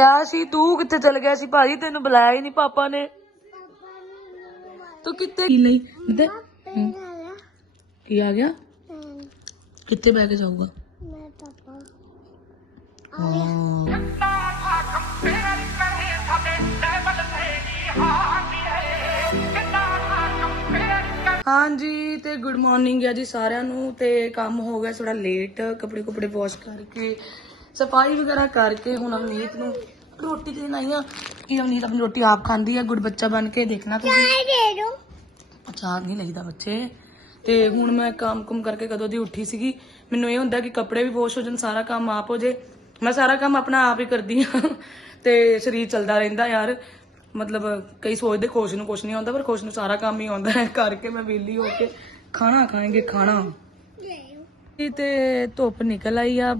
ਗਿਆ ਸੀ, ਤੂੰ ਕਿੱਥੇ ਚਲ ਗਿਆ ਸੀ? ਭਾਜੀ ਤੈਨੂੰ ਬੁਲਾਇਆ ਹੀ ਨਹੀਂ ਪਾਪਾ ਨੇ। ਤੂੰ ਕਿੱਥੇ ਲਈ? ਤੇ ਕੀ ਆ ਗਿਆ? ਕਿੱਥੇ ਬੈ ਕੇ ਜਾਊਗਾ ਹਾਂ। ਹਾਂਜੀ, ਤੇ ਗੁੱਡ ਮਾਰਨਿੰਗ ਹੈ ਜੀ ਸਾਰਿਆਂ ਨੂੰ। ਤੇ ਕੰਮ ਹੋ ਗਿਆ ਥੋੜਾ ਲੇਟ ਕੱਪੜੇ ਕੁਪੜੇ ਵਾਸ਼ ਕਰਕੇ। ਸਫ਼ਾਈ ਵਗੈਰਾ ਕਰਕੇ ਹੁਣ ਅਮਨੀਤ ਨੂੰ ਰੋਟੀ ਦੇਣ ਆਈ ਆ ਕਿ ਅਮਨੀਤ ਆਪਣੀ ਰੋਟੀ ਆਪ ਖਾਂਦੀ ਆ ਗੁੱਡ ਬੱਚਾ ਬਣ ਕੇ ਦੇਖਣਾ ਤੁਸੀਂ। ਅਚਾਰ ਨਹੀਂ ਲਈਦਾ ਬੱਚੇ। ਤੇ ਹੁਣ ਮੈਂ ਕੰਮ ਕੁਮ ਕਰਕੇ ਕਦੋਂ ਦੀ ਉੱਠੀ ਸੀਗੀ ਮੈਨੂੰ ਇਹ ਹੁੰਦਾ ਕਿ ਕੱਪੜੇ ਵੀ ਵਾਸ਼ ਹੋ ਜਾਣ ਸਾਰਾ ਕੰਮ ਆਪ ਹੋ ਜੇ। ਮੈਂ ਸਾਰਾ ਕੰਮ ਆਪਣਾ ਆਪ ਹੀ ਕਰਦੀ ਆ ਤੇ ਸਰੀਰ ਚੱਲਦਾ ਰਹਿੰਦਾ ਯਾਰ। ਮਤਲਬ ਕਈ ਸੋਚਦੇ ਖੁਸ਼ ਨੂੰ ਕੁਛ ਨਹੀਂ ਆਉਂਦਾ ਪਰ ਖੁਸ਼ ਨੂੰ ਸਾਰਾ ਕੰਮ ਹੀ ਆਉਂਦਾ ਹੈ। ਕਰਕੇ ਮੈਂ ਵਿਹਲੀ ਹੋ ਕੇ ਖਾਣਾ ਖਾਏਂਗੇ ਖਾਣਾ। ਤੇ ਧੁੱਪ ਨਿਕਲ ਆਈ ਆ।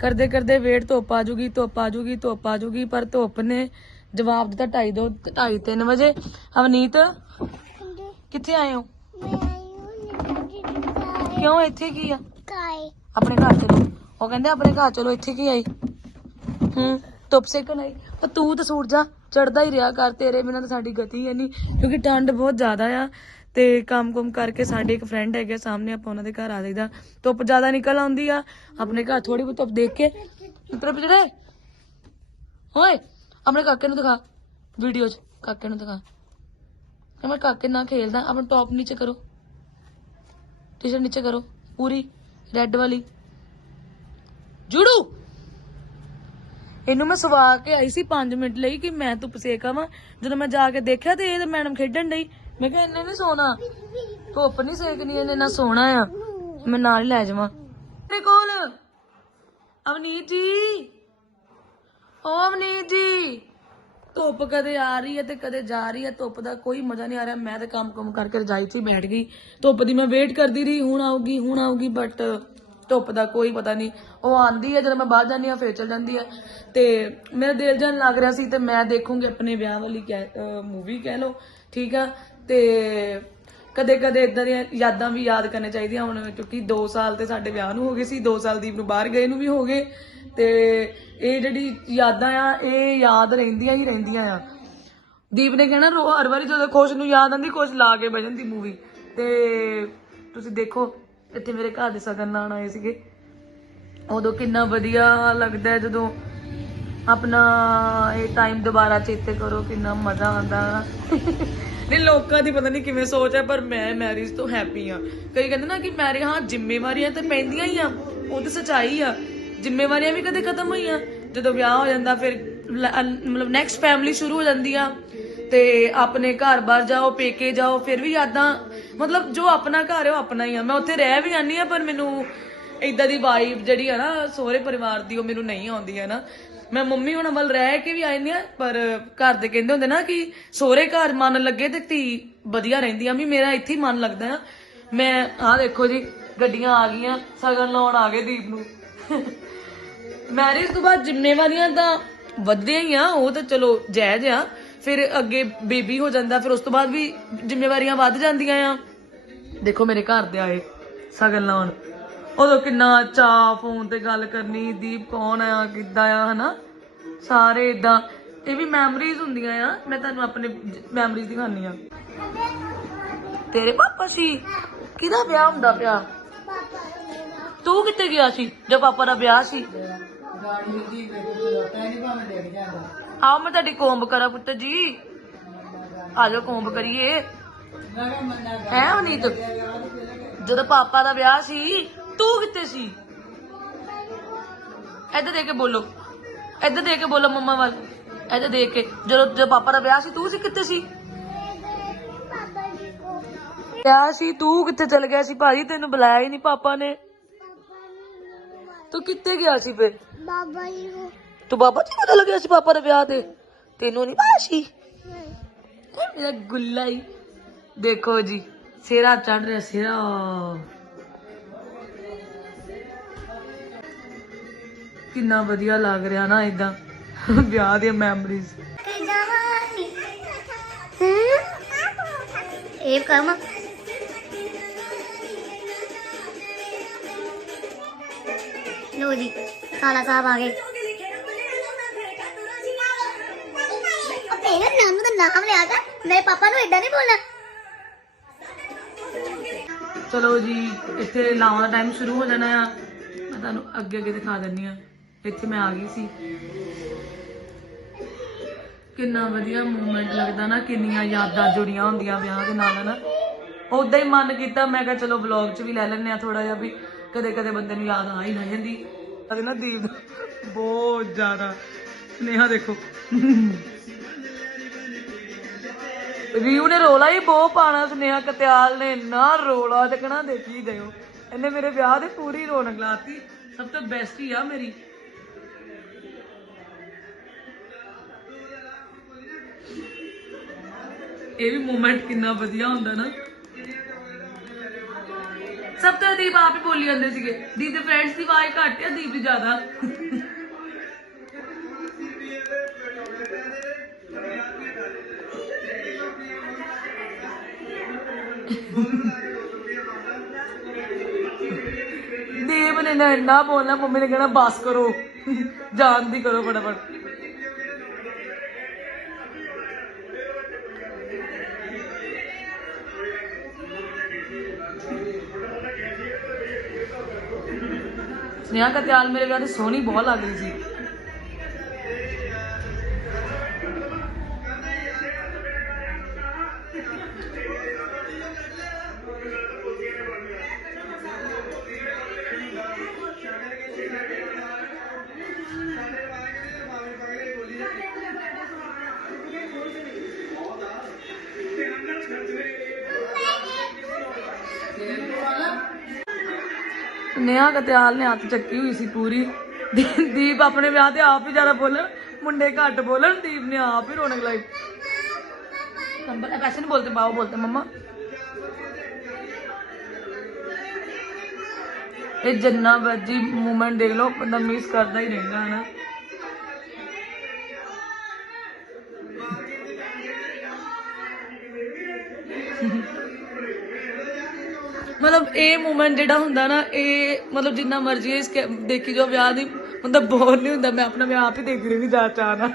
ਕਰਦੇ ਕਰਦੇ ਵੇਟ ਧੁੱਪ ਆ ਜੂਗੀ ਧੁੱਪ ਆ ਜੂਗੀ ਧੁੱਪ ਆ ਜੂਗੀ ਪਰ ਧੁੱਪ ਨੇ ਜਵਾਬ ਦਿੱਤਾ ਢਾਈ ਦੋ ਢਾਈ ਤਿੰਨ ਵਜੇ। ਅਵਨੀਤ ਕਿੱਥੇ ਆਏ ਹੋ? ਕਿਉਂ ਇੱਥੇ ਕੀ ਆ? ਆਪਣੇ ਘਰ ਚਲੋ। ਉਹ ਕਹਿੰਦੇ ਆਪਣੇ ਘਰ ਚਲੋ ਇੱਥੇ ਕੀ ਆਈ? ਹੂੰ ਧੁੱਪ ਸੇਕਣ ਆਈ। ਪਰ ਤੂੰ ਤਾਂ ਸੂਟ ਜਾ ਚੜਦਾ ਹੀ ਰਿਹਾ ਕਰ। ਤੇਰੇ ਬਿਨਾਂ ਤਾਂ ਸਾਡੀ ਗਤੀ ਹੈ ਨਹੀਂ ਕਿਉਂਕਿ ਠੰਡ ਬਹੁਤ ਜ਼ਿਆਦਾ ਆ। ਤੇ ਕੰਮ ਕੁਮ ਕਰਕੇ ਸਾਡੇ ਇੱਕ ਫਰੈਂਡ ਹੈਗੇ ਸਾਹਮਣੇ ਆਪਾਂ ਉਹਨਾਂ ਦੇ ਘਰ ਆ ਜਾਈਦਾ। ਧੁੱਪ ਜ਼ਿਆਦਾ ਨਿਕਲ ਆਉਂਦੀ ਆ, ਆਪਣੇ ਘਰ ਥੋੜੀ ਬਹੁਤ ਧੁੱਪ ਦੇਖ ਕੇ। ਉਤਰੇ ਪਿਛੜੇ। ਓਏ, ਆਪਣੇ ਕਾਕੇ ਨੂੰ ਦਿਖਾ ਵੀਡੀਓ 'ਚ, ਕਾਕੇ ਨੂੰ ਦਿਖਾ। ਮੈਂ ਕਾਕੇ ਨਾਲ ਖੇਲਦਾ, ਆਪਣਾ ਟੌਪ ਨੀਚੇ ਕਰੋ। ਟੀ-ਸ਼ਰਟ ਨੀਚੇ ਕਰੋ, ਪੂਰੀ ਰੈੱਡ ਵਾਲੀ। ਜੁੜੂ! ਇਹਨੂੰ ਮੈਂ ਸਵਾ ਕੇ ਆਈ ਸੀ 5 ਮਿੰਟ ਲਈ ਕਿ ਮੈਂ ਧੁੱਪ ਸੇਕ ਆਵਾਂ। ਜਦੋਂ ਮੈਂ ਜਾ ਕੇ ਦੇਖਿਆ ਤੇ ਇਹ ਤਾਂ ਮੈਡਮ ਖੇਡਣ ਲਈ ਮੈਂ ਕਿਹਾ ਇਹਨੇ ਨਹੀਂ ਸੋਣਾ। ਧੁੱਪ ਨਹੀਂ ਸੇਕਣੀ ਇਹਨੇ, ਨਾ ਸੋਣਾ ਆ। ਮੈਂ ਨਾਲ ਹੀ ਲੈ ਜਾਵਾਂ। ਮੇਰੇ ਕੋਲ। ਅਵਨੀਤ ਜੀ। ਓ ਅਵਨੀਤ ਜੀ। ਧੁੱਪ ਕਦੇ ਆ ਰਹੀ ਹੈ ਤੇ ਕਦੇ ਜਾ ਰਹੀ ਹੈ। ਧੁੱਪ ਦਾ ਕੋਈ ਮਜ਼ਾ ਨਹੀਂ ਆ ਰਿਹਾ। ਮੈਂ ਤਾਂ ਕੰਮ ਕੰਮ ਕਰਕੇ ਰਜਾਈ 'ਚ ਹੀ ਬੈਠ ਗਈ। ਧੁੱਪ ਦੀ ਮੈਂ ਵੇਟ ਕਰਦੀ ਰਹੀ। ਹੁਣ ਆਊਗੀ ਹੁਣ ਆਊਗੀ ਬਟ ਧੁੱਪ ਦਾ ਕੋਈ ਪਤਾ ਨਹੀਂ ਉਹ ਆਂਦੀ ਹੈ, ਜਦੋਂ ਮੈਂ ਬਾਹਰ ਜਾਂਦੀ ਹਾਂ, ਫੇਰ ਚਲ ਜਾਂਦੀ ਹੈ। ਤੇ ਮੇਰਾ ਦਿਲ ਜਾਨ ਲੱਗ ਰਿਹਾ ਸੀ ਤੇ ਮੈਂ ਦੇਖੂੰਗੀ ਆਪਣੇ ਵਿਆਹ ਵਾਲੀ ਮੂਵੀ ਕਹਿ ਲਓ। ਠੀਕ ਆ। ਤੇ ਕਦੇ ਕਦੇ ਇਦਾਂ ਦੀਆਂ ਯਾਦਾਂ ਵੀ ਯਾਦ ਕਰਨੇ ਚਾਹੀਦੀਆਂ। ਹੁਣ ਕਿਉਂਕਿ 2 ਸਾਲ ਤੇ ਸਾਡੇ ਵਿਆਹ ਨੂੰ ਹੋ ਗਏ ਸੀ 2 ਸਾਲ ਦੀਪ ਨੂੰ ਬਾਹਰ ਗਏ ਨੂੰ ਵੀ ਹੋ ਗਏ। ਤੇ ਇਹ ਜਿਹੜੀ ਯਾਦਾਂ ਆ, ਇਹ ਯਾਦ ਰਹਿੰਦੀਆਂ ਹੀ ਰਹਿੰਦੀਆਂ ਆ। ਦੀਪ ਨੇ ਕਹਿਣਾ, ਰੋ ਹਰ ਵਾਰੀ ਜਦੋਂ ਖੁਸ਼ ਨੂੰ ਯਾਦ ਆਂਦੀ ਕੁਝ ਲਾ ਕੇ ਬਹਿ ਦੀ ਮੂਵੀ ਤੇ ਤੁਸੀਂ ਦੇਖੋ, ਇੱਥੇ ਮੇਰੇ ਘਰ ਦੇ ਸਗਨ ਲਾਣ ਆਏ ਸੀਗੇ। ਉਦੋਂ ਕਿੰਨਾ ਵਧੀਆ ਲੱਗਦਾ ਜਦੋਂ ਆਪਣਾ ਇਹ ਟਾਈਮ ਦੁਬਾਰਾ ਚੇਤੇ ਕਰੋ ਕਿੰਨਾ ਮਜ਼ਾ ਆਉਂਦਾ। ਨਹੀਂ, ਲੋਕਾਂ ਦੀ ਪਤਾ ਨਹੀਂ ਕਿਵੇਂ ਸੋਚ ਹੈ, ਪਰ ਮੈਂ ਮੈਰਿਜ ਤੋਂ ਹੈਪੀ ਆ ਕਈ ਕਹਿੰਦੇ ਨਾ ਕਿ ਮੈਰਿਜ ਹਾਂ, ਜ਼ਿੰਮੇਵਾਰੀਆਂ ਤੇ ਪੈਂਦੀਆਂ ਹੀ ਆ, ਉਹ ਤੇ ਸਚਾਈ ਆ। ਜ਼ਿੰਮੇਵਾਰੀਆਂ ਵੀ ਕਦੇ ਖਤਮ ਹੋਈਆਂ। ਜਦੋਂ ਵਿਆਹ ਹੋ ਜਾਂਦਾ, ਫਿਰ ਮਤਲਬ ਨੈਕਸਟ ਫੈਮਿਲੀ ਸ਼ੁਰੂ ਹੋ ਜਾਂਦੀ ਆ। ਤੇ ਆਪਣੇ ਘਰ-ਬਾਰ ਜਾਓ, ਪੇਕੇ ਜਾਓ, ਫਿਰ ਵੀ ਯਾਦਾਂ, ਮਤਲਬ ਜੋ ਆਪਣਾ ਘਰ ਹੈ, ਉਹ ਆਪਣਾ ਹੀ ਆ। ਮੈਂ ਉੱਥੇ ਰਹਿ ਵੀ ਆਨੀ ਆ, ਪਰ ਮੈਨੂੰ ਇਦਾਂ ਦੀ ਵਾਈਬ ਜਿਹੜੀ ਆ ਨਾ ਸਹੁਰੇ ਪਰਿਵਾਰ ਦੀ, ਉਹ ਮੈਨੂੰ ਨਹੀਂ ਆਉਂਦੀ, ਹੈ ਨਾ? ਮੈਂ ਮੰਮੀ ਹੁਣਾਂ ਵੱਲ ਰਹਿ ਕੇ ਵੀ ਆਈ ਆ ਪਰ ਘਰ ਦੇ ਕਹਿੰਦੇ ਹੁੰਦੇ ਨਾ ਕਿ ਸੋਹਰੇ ਘਰ ਮਨ ਲੱਗੇ ਤੇ ਧੀ ਵਧੀਆ ਰਹਿੰਦੀ ਆ। ਵੀ ਮੇਰਾ ਇੱਥੇ ਹੀ ਮਨ ਲੱਗਦਾ ਆ। ਮੈਂ, ਆਹ ਦੇਖੋ ਜੀ, ਗੱਡੀਆਂ ਆ ਗਈਆਂ, ਸਗਨ ਲਾਉਣ ਆ ਗਏ ਦੀਪ ਨੂੰ। ਮੈਰਿਜ ਤੋਂ ਬਾਅਦ ਜ਼ਿੰਮੇਵਾਰੀਆਂ ਤਾਂ ਵੱਧਦੀਆਂ ਹੀ ਆ, ਉਹ ਤਾਂ ਚਲੋ ਜਾਇਜ਼ ਆ। ਫਿਰ ਅੱਗੇ ਬੇਬੀ ਹੋ ਜਾਂਦਾ, ਫਿਰ ਉਸ ਤੋਂ ਬਾਅਦ ਵੀ ਜ਼ਿੰਮੇਵਾਰੀਆਂ ਵੱਧ ਜਾਂਦੀਆਂ ਆ। ਦੇਖੋ ਮੇਰੇ ਘਰ ਦੇ ਆਏ, ਸਗਨ ਲਾਉਣ। ਉਦੋਂ ਕਿੰਨਾ ਚਾਹ ਫੋਨ ਤੇ ਗੱਲ ਕਰਨੀ, ਦੀਪ ਕੌਣ ਆ, ਕਿੱਦਾਂ ਆ, ਹਨਾ? ਸਾਰੇ ਇਦਾਂ ਇਹ ਵੀ ਮੈਮਰੀਜ਼ ਹੁੰਦੀਆਂ ਆ। ਮੈਂ ਤੁਹਾਨੂੰ ਆਪਣੇ ਮੈਮਰੀਜ਼ ਦਿਖਾਨੀ ਆ ਤੇਰੇ ਪਾਪਾ ਸੀ? ਕਿਹਦਾ ਵਿਆਹ ਹੁੰਦਾ ਪਿਆ? ਤੂੰ ਕਿੱਥੇ ਗਿਆ ਸੀ, ਜਦ ਪਾਪਾ ਦਾ ਵਿਆਹ ਸੀ? ਆਓ, ਮੈਂ ਤੁਹਾਡੀ ਕੋਂਬ ਕਰਾਂ ਪੁੱਤ ਜੀ। ਆ ਜਾਓ, ਕੋਂਬ ਕਰੀਏ। ਹੈ, ਅਨੀਤ? ਜਦੋਂ ਪਾਪਾ ਦਾ ਵਿਆਹ ਸੀ ਤੂੰ ਕਿੱਥੇ ਸੀ? ਇੱਧਰ ਦੇ ਕੇ ਬੋਲੋ। ਇੱਧਰ ਦੇ ਕੇ ਬੋਲੋ ਮੰਮਾ ਵੱਲ। ਇੱਧਰ ਦੇਖ ਕੇ। ਜਦੋਂ ਜਦੋਂ ਪਾਪਾ ਦਾ ਵਿਆਹ ਸੀ ਤੂੰ ਸੀ ਕਿੱਥੇ ਸੀ? ਵਿਆਹ ਸੀ ਤੂੰ ਕਿੱਥੇ ਚਲ ਗਿਆ ਸੀ ਭਾਜੀ ਤੈਨੂੰ ਬੁਲਾਇਆ ਹੀ ਨਹੀਂ ਪਾਪਾ ਨੇ। ਤੂੰ ਕਿੱਥੇ ਗਿਆ ਸੀ ਫਿਰ? ਬਾਬਾ ਜੀ ਨੂੰ ਤੂੰ ਬਾਬਾ ਜੀ ਪਤਾ ਲੱਗਿਆ ਸੀ ਪਾਪਾ ਦੇ ਵਿਆਹ ਤੇ? ਤੈਨੂੰ ਨਹੀਂ ਪਤਾ ਸੀ? ਮੇਰਾ ਗੁੱਲਾ ਹੀ। ਦੇਖੋ ਜੀ ਸਿਰਾ ਚੜ ਰਿਹਾ ਸਿਰਾ ਕਿੰਨਾ ਵਧੀਆ ਲੱਗ ਰਿਹਾ ਨਾ ਇਦਾਂ ਵਿਆਹ ਦੀਆਂ ਮੈਮਰੀਜ਼ ਇਹ ਕੰਮ। ਲੋ ਜੀ ਖਾਲਾ ਸਾਹਿਬ ਆ ਗਏ। ਨਾਮ ਲਿਆ ਕਰ ਮੇਰੇ ਪਾਪਾ ਨੂੰ ਏਦਾਂ ਨਹੀਂ ਬੋਲਣਾ। ਚਲੋ ਜੀ ਇੱਥੇ ਲਾਉਣ ਦਾ ਟਾਈਮ ਸ਼ੁਰੂ ਹੋ ਜਾਣਾ ਆ। ਮੈਂ ਤੁਹਾਨੂੰ ਅੱਗੇ ਅੱਗੇ ਦਿਖਾ ਦਿੰਨੀ ਆ। ਇੱਥੇ ਮੈਂ ਆ ਗਈ ਸੀ। ਕਿੰਨਾ ਵਧੀਆ ਮੂਮੈਂਟ ਲੱਗਦਾ ਨਾ, ਕਿੰਨੀਆਂ ਯਾਦਾਂ ਜੁੜੀਆਂ ਹੁੰਦੀਆਂ ਵਿਆਹ ਦੇ ਨਾਲ ਨਾ ਉਦਾਂ ਹੀ ਮਨ ਕੀਤਾ, ਮੈਂ ਕਿਹਾ ਚਲੋ ਵਲੌਗ 'ਚ ਵੀ ਲੈ ਲੈਂਦੇ ਆ ਥੋੜਾ ਜਿਹਾ ਵੀ ਕਦੇ ਕਦੇ ਬੰਦੇ ਨੂੰ ਯਾਦ ਆ ਹੀ ਨਾ ਜਾਂਦੀ। ਅਰੇ ਨਾ ਦੀਪ, ਬਹੁਤ ਜ਼ਿਆਦਾ ਨੇਹਾ ਦੇਖੋ। ਰੀਊ ਨੇ ਰੋਲਾ ਹੀ ਬਹੁਤ ਪਾਣਾ ਸੁਨੇਹਾ ਕਤਿਆਲ ਨੇ, ਇੰਨਾ ਰੋਲਾ ਚੱਕਣਾ ਦੇਖੀ ਜਾਇਓ ਇਹਨੇ ਮੇਰੇ ਵਿਆਹ ਦੇ ਪੂਰੀ ਰੌਣਕ ਲਾਤੀ। ਸਭ ਤੋਂ ਬੈਸਟ ਹੀ ਆ ਮੇਰੀ। ਇਹ ਵੀ ਮੂਮੈਂਟ ਕਿੰਨਾ ਵਧੀਆ ਹੁੰਦਾ ਨਾ। ਸਭ ਤੋਂ ਦੀਪ ਆਪ ਹੀ ਬੋਲੀ ਜਾਂਦੇ ਸੀਗੇ ਦੀਪ ਦੇ ਫਰੈਂਡਸ ਦੀ ਆਵਾਜ਼ ਘੱਟ ਆ ਦੀਪ ਦੀ ਜ਼ਿਆਦਾ? ਦੀਪ ਨੇ ਨਾ ਇੰਨਾ ਬੋਲਣਾ, ਮੰਮੀ ਨੇ ਕਹਿਣਾ, ਬਸ ਕਰੋ, ਜਾਣ ਦੀ ਕਰੋ ਫਟਾਫਟ। ਸਨੇਹਾ ਕਤਿਆਲ ਮੇਰੇ ਵਿਆਹ ਤੇ ਸੋਹਣੀ ਬਹੁਤ ਲੱਗ ਰਹੀ ਸੀ। ਨੇਹਾ ਕਤਿਆਲ ਨੇ, ਹੱਥ ਚੱਕੀ ਹੋਈ ਸੀ ਪੂਰੀ। ਦੀ- ਦੀਪ ਆਪਣੇ ਵਿਆਹ ਤੇ ਆਪ ਹੀ ਜ਼ਿਆਦਾ ਬੋਲਣ, ਮੁੰਡੇ ਘੱਟ ਬੋਲਣ, ਦੀਪ ਨੇ ਆਪ ਹੀ ਰੌਣਕ ਲਾਈ। ਨੰਬਰ ਪੈਸੇ ਨਹੀਂ ਬੋਲਤੇ ਬਾਬਾ ਬੋਲਤੇ ਮੰਮਾ। ਇਹ ਜੰਨਾ ਵੱਜੀ ਮੂਮੈਂਟ ਦੇਖ ਲਓ, ਬੰਦਾ ਮਿਸ ਕਰਦਾ ਹੀ ਰਹਿੰਦਾ ਹੈ ਨਾ ਮਤਲਬ ਇਹ ਮੂਮੈਂਟ ਜਿਹੜਾ ਹੁੰਦਾ ਨਾ, ਇਹ ਮਤਲਬ ਜਿੰਨਾ ਮਰਜ਼ੀ ਇਸ ਦੇਖੀ ਜੋ ਵਿਆਹ ਦੀ, ਮਤਲਬ ਬੋਰ ਨਹੀਂ ਹੁੰਦਾ, ਮੈਂ ਆਪਣਾ ਵਿਆਹ ਆਪ ਹੀ ਦੇਖਦੀ ਰਹਿੰਦੀ ਜਾ ਚਾਹ ਨਾਲ।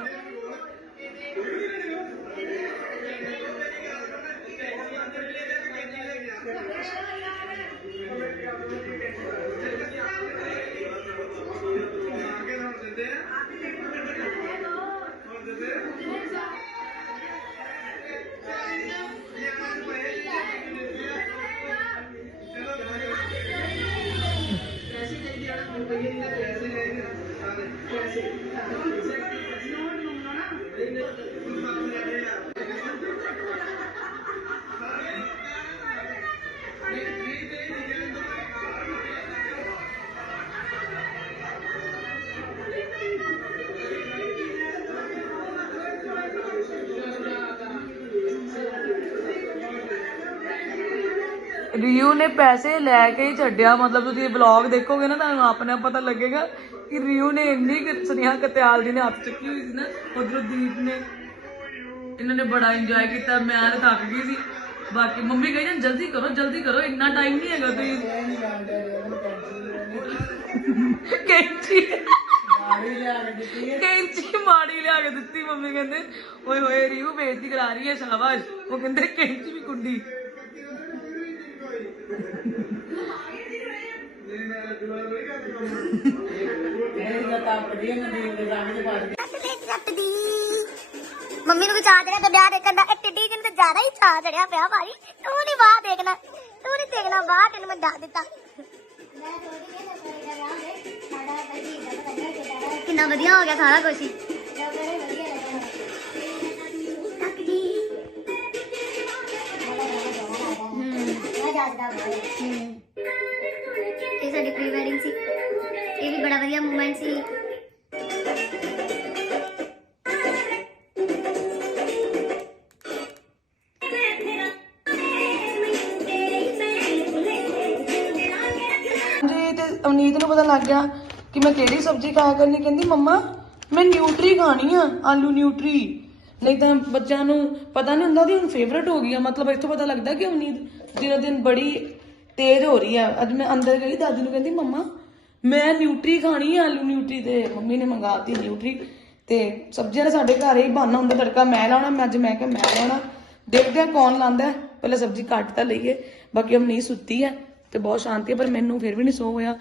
ਰਿਊ ਨੇ ਪੈਸੇ ਲੈ ਕੇ ਹੀ ਛੱਡਿਆ। ਮਤਲਬ ਤੁਸੀਂ ਇਹ ਵਲੌਗ ਦੇਖੋਗੇ ਨਾ, ਤੁਹਾਨੂੰ ਆਪਣੇ ਪਤਾ ਲੱਗੇਗਾ ਕਿ ਰਿਊ ਨੇ ਇੰਨੀ ਕੁ ਸੁਨੇਹਾ ਕਤਿਆਲ ਜੀ ਨੇ ਹੱਥ ਚੱਕੀ ਹੋਈ ਸੀ ਨਾ, ਉਧਰੋਂ ਦੀਪ ਨੇ, ਇਹਨਾਂ ਨੇ ਬੜਾ ਇੰਜੋਏ ਕੀਤਾ। ਮੈਂ ਤਾਂ ਥੱਕ ਗਈ ਸੀ। ਬਾਕੀ ਮੰਮੀ ਕਹੀ ਜਲਦੀ ਕਰੋ ਜਲਦੀ ਕਰੋ, ਇੰਨਾ ਟਾਈਮ ਨਹੀਂ ਹੈਗਾ ਤੁਸੀਂ ਕੈਂਚੀ। ਕੈਂਚੀ ਮਾੜੀ ਲਿਆ ਕੇ ਦਿੱਤੀ ਮੰਮੀ ਕਹਿੰਦੇ, ਓਏ ਹੋਏ, ਰਿਊ ਬੇਇੱਜ਼ਤੀ ਕਰਾ ਰਹੀ ਹੈ, ਸ਼ਾਬਾਸ਼। ਉਹ ਕਹਿੰਦੇ, ਕੈਂਚੀ ਵੀ ਕੁੰਡੀ। ਮੰਮੀ ਨੂੰ ਵੀ ਚਾਹ ਤੇ ਵਿਆਹ ਦੇਖਣ ਦਾ। ਇਹ ਟਿੱਡੀ ਨੂੰ ਤਾਂ ਜ਼ਿਆਦਾ ਹੀ ਚਾਹ ਚੜਿਆ ਪਿਆ ਭਾਈ ਤੂੰ ਨਹੀਂ ਬਾਹਰ ਦੇਖਣਾ। ਤੂੰ ਨਹੀਂ ਦੇਖਣਾ ਬਾਹਰ ਤੈਨੂੰ ਮੈਂ ਦੱਸ ਦਿੱਤਾ। ਕਿੰਨਾ ਵਧੀਆ ਹੋ ਗਿਆ ਸਾਰਾ ਕੁਝ ਹੀ। ਇਹ ਸਾਡੀ ਪ੍ਰੀ ਵੈਡਿੰਗ ਸੀ। ਇਹ ਵੀ ਬੜਾ ਵਧੀਆ ਮੂਮੈਂਟ ਸੀ। ਜੀ ਤੇ ਅਵਨੀਤ ਨੂੰ ਪਤਾ ਲੱਗ ਗਿਆ ਕਿ ਮੈਂ ਕਿਹੜੀ ਸਬਜ਼ੀ ਖਾਇਆ ਕਰਨੀ, ਕਹਿੰਦੀ, ਮੰਮਾ, ਮੈਂ ਨਿਊਟਰੀ ਖਾਣੀ ਆ, ਆਲੂ ਨਿਊਟਰੀ ਨਹੀਂ ਤਾਂ ਬੱਚਿਆਂ ਨੂੰ ਪਤਾ ਨਹੀਂ ਹੁੰਦਾ ਉਹਦੀ ਹੁਣ ਫੇਵਰਟ ਹੋ ਗਈ ਆ। ਮਤਲਬ ਇੱਥੋਂ ਪਤਾ ਲੱਗਦਾ ਕਿ ਅਵਨੀਤ ਦਿਨੋ ਦਿਨ ਬੜੀ ਤੇਜ਼ ਹੋ ਰਹੀ ਆ। ਅੱਜ ਮੈਂ ਅੰਦਰ ਗਈ, ਦਾਦੀ ਨੂੰ ਕਹਿੰਦੀ, ਮੰਮਾ, ਮੈਂ ਨਿਊਟਰੀ ਖਾਣੀ ਆ ਆਲੂ ਨਿਊਟਰੀ ਤੇ। ਮੰਮੀ ਨੇ ਮੰਗਾਤੀ ਨਿਊਟਰੀ ਤੇ ਸਬਜ਼ੀਆਂ ਦਾ ਸਾਡੇ ਘਰ ਹੀ ਬਹਾਨਾ ਹੁੰਦਾ, ਤੜਕਾ ਮੈਂ ਲਾਉਣਾ, ਮੈਂ ਅੱਜ ਮੈਂ ਕਿਹਾ ਮੈਂ ਲਾਉਣਾ। ਦੇਖਦੇ ਆ ਕੌਣ ਲਾਉਂਦਾ ਪਹਿਲਾਂ ਸਬਜ਼ੀ ਕੱਟ ਤਾਂ ਲਈਏ, ਬਾਕੀ ਹਮ ਨਹੀਂ ਸੁੱਤੀ ਹੈ ਤੇ ਬਹੁਤ ਸ਼ਾਂਤੀ ਹੈ, ਪਰ ਮੈਨੂੰ ਫਿਰ ਵੀ ਨਹੀਂ ਸੋ ਹੋਇਆ।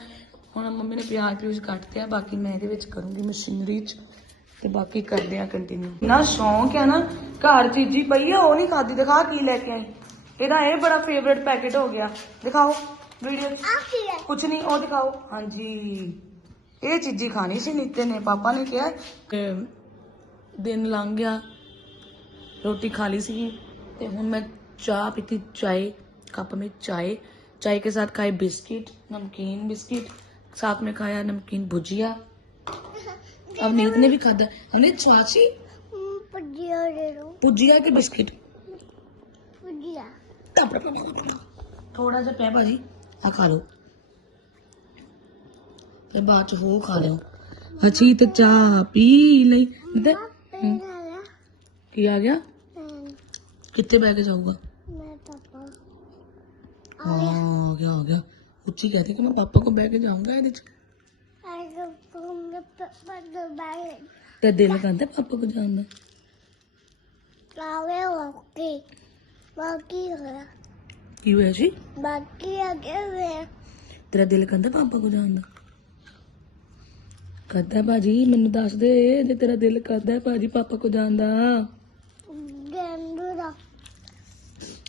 ਹੁਣ ਮੰਮੀ ਨੇ ਪਿਆਜ਼ ਪਿਊਜ਼ ਕੱਟਤੇ ਆ, ਬਾਕੀ ਮੈਂ ਇਹਦੇ ਵਿੱਚ ਕਰੂੰਗੀ ਮਸ਼ੀਨਰੀ 'ਚ ਤੇ ਬਾਕੀ ਕਰਦੇ ਆ ਕੰਟੀਨਿਊ ਨਾ ਸ਼ੌਂਕ ਆ ਨਾ, ਘਰ ਚੀਜ਼ੀ ਪਈ ਆ, ਉਹ ਨਹੀਂ ਖਾਦੀ, ਦਿਖਾ ਕੀ ਲੈ ਕੇ ਆਈ। ਇਹਦਾ ਇਹ ਬੜਾ ਫੇਵਰੇਟ ਪੈਕੇਟ ਹੋ ਗਿਆ ਦਿਖਾਓ ਵੀਡੀਓ ਆ ਕੀ ਹੈ ਕੁਛ ਨਹੀਂ ਉਹ ਦਿਖਾਓ ਹਾਂਜੀ ਇਹ ਚੀਜ਼ੀ ਖਾਣੀ ਸੀ ਨੀਤੇ ਨੇ ਪਾਪਾ ਨੇ ਕਿਹਾ ਕਿ ਦਿਨ ਲੰਘ ਗਿਆ ਰੋਟੀ ਖਾ ਲਈ ਸੀ ਤੇ ਹੁਣ मैं चाय पीती चाय कप में चाय चाय के साथ खाए बिस्किट नमकीन बिस्किट साथ में खाया नमकीन भुजिया अवनीत ने भी खादा अवनीत चाची ਪੁੱਜਿਆ ਦੇ ਰੋ भुजिया के बिस्किट ਪੁੱਜਿਆ ਥੋੜਾ ਜਿਹਾ ਪਿਆ ਭਾਜੀ ਆ ਖਾ ਲਓ ਤੇ ਬਾਅਦ ਚ ਹੋ ਖਾ ਲਿਓ ਅੱਛੀ ਤੇ ਚਾਹ ਪੀ ਲਈ ਤੇ ਹਮ, ਪਹਿਲਾਂ ਕੀ ਆ ਗਿਆ ਕਿੱਥੇ ਬੈ ਕੇ ਜਾਊਗਾ ਮੈਂ ਪਾਪਾ ਹਾਂ ਆ ਗਿਆ ਆ ਗਿਆ ਉੱਚੀ ਕਹਤੇ ਕਿ ਮੈਂ ਪਾਪਾ ਕੋ ਬੈ ਕੇ ਜਾਊਂਗਾ ਇਹਦੇ ਚ ਆਈ ਗੋ ਫਰਮ ਦ ਪਾਪਾ ਦ ਬਾਈ ਤੇ ਦਿਲ ਕਰਦਾ ਪਾਪਾ ਕੋ ਜਾਣ ਦਾ ਕਾਵੇ ਵਾਕੀ ਬਾਕੀ ਹੋਇਆ ਕੀ ਹੋਇਆ ਜੀ? ਬਾਕੀ ਅਗੇ ਵੇ ਤੇਰਾ ਦਿਲ ਕਰਦਾ ਪਾਪਾ ਕੋ ਜਾਣ ਦਾ? ਕਰਦਾ ਭਾਜੀ ਮੈਨੂੰ ਦੱਸ ਦੇ ਜੇ ਤੇਰਾ ਦਿਲ ਕਰਦਾ ਭਾਜੀ ਪਾਪਾ ਕੋ ਜਾਣ ਦਾ। ਗੰਦੂ ਦਾ।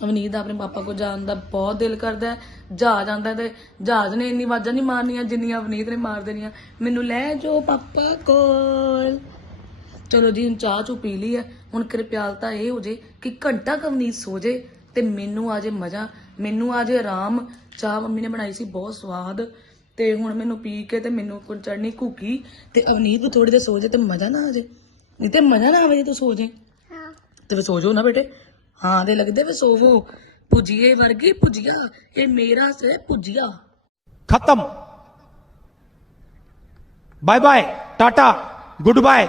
ਅਵਨੀਤ ਦਾ ਆਪਣੇ ਪਾਪਾ ਕੋ ਜਾਣ ਦਾ ਬਹੁਤ ਦਿਲ ਕਰਦਾ ਹੈ। ਜਹਾਜ਼ ਆਂਦਾ ਤੇ ਜਹਾਜ਼ ਨੇ ਇੰਨੀ ਆਵਾਜ਼ਾਂ ਨਹੀਂ ਮਾਰਨੀਆਂ ਜਿੰਨੀਆਂ ਅਵਨੀਤ ਨੇ ਮਾਰ ਦੇਣੀਆਂ। ਮੈਨੂੰ ਲੈ ਜਾਓ ਪਾਪਾ ਕੋਲ। ਚਲੋ ਜੀ ਹੁਣ ਚਾਹ ਚੂ ਪੀ ਲਈ ਹੈ। ਹੁਣ ਕਿਰਪਿਆਲਤਾ ਇਹ ਹੋ ਜੇ ਕਿ ਘੰਟਾ ਕਵਨੀਤ ਸੋ ਜੇ ਤੇ ਮੈਨੂੰ ਆ ਮਜ਼ਾ ਮੈਨੂੰ ਆ ਆਰਾਮ। ਚਾਹ ਮੰਮੀ ਨੇ ਬਣਾਈ ਸੀ ਬਹੁਤ ਸਵਾਦ। ਤੇ ਹੁਣ ਮੈਨੂੰ ਪੀ ਕੇ ਤੇ ਮੈਨੂੰ ਕੁਝ ਚੜਨੀ ਘੁੱਗੀ ਤੇ ਅਵਨੀਤ ਨੂੰ ਥੋੜੀ ਦੇਰ ਸੋ ਜੇ ਤੇ ਮਜ਼ਾ ਨਾ ਆ ਨਹੀਂ ਤੇ ਮਜ਼ਾ ਨਾ ਆਵੇ ਜੇ ਤੂੰ ਸੋ ਜੇ। ਹਾਂ। ਤੇ ਫਿਰ ਸੋ ਜਾਓ ਨਾ ਬੇਟੇ। ਹਾਂ ਤੇ ਲੱਗਦੇ ਵੀ ਸੋਵੋ ਭੁਜੀਏ ਵਰਗੀ ਭੁਜੀਆ ਇਹ ਮੇਰਾ ਸੇ ਭੁਜੀਆ। ਖਤਮ। Bye bye tata goodbye